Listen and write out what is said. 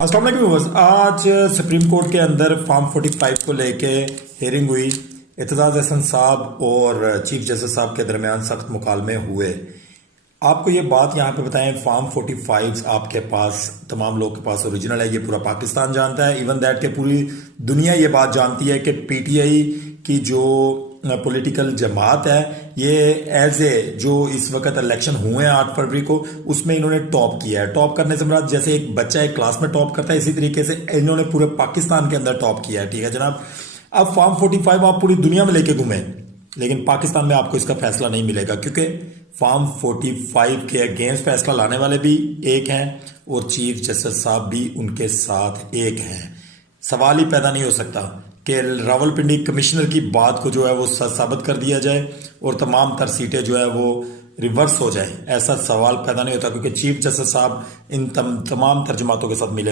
अस्सलाम वालेकुम व्यूअर्स। आज सुप्रीम कोर्ट के अंदर फॉर्म 45 को लेके हियरिंग हुई। एतजाज अहसन साहब और चीफ जस्टिस साहब के दरमियान सख्त मुकालमे हुए। आपको ये बात यहाँ पे बताएं, फॉर्म 45 आपके पास, तमाम लोग के पास ओरिजिनल है, ये पूरा पाकिस्तान जानता है। इवन दैट के पूरी दुनिया ये बात जानती है कि पीटीआई की जो पॉलिटिकल जमात है, ये एज ए जो इस वक्त इलेक्शन हुए हैं 8 फरवरी को, उसमें इन्होंने टॉप किया है। टॉप करने से मुराद जैसे एक बच्चा एक क्लास में टॉप करता है, इसी तरीके से इन्होंने पूरे पाकिस्तान के अंदर टॉप किया है। ठीक है जनाब। अब फॉर्म 45 आप पूरी दुनिया में लेके घूमे, लेकिन पाकिस्तान में आपको इसका फैसला नहीं मिलेगा, क्योंकि फॉर्म 45 के अगेंस्ट फैसला लाने वाले भी एक हैं और चीफ जस्टिस साहब भी उनके साथ एक हैं। सवाल ही पैदा नहीं हो सकता कि रावलपिंडी कमिश्नर की बात को जो है वो सच साबित कर दिया जाए और तमाम तर सीटें जो है वो रिवर्स हो जाए। ऐसा सवाल पैदा नहीं होता, क्योंकि चीफ जस्टिस साहब इन तमाम तर्जुमातों के साथ मिले।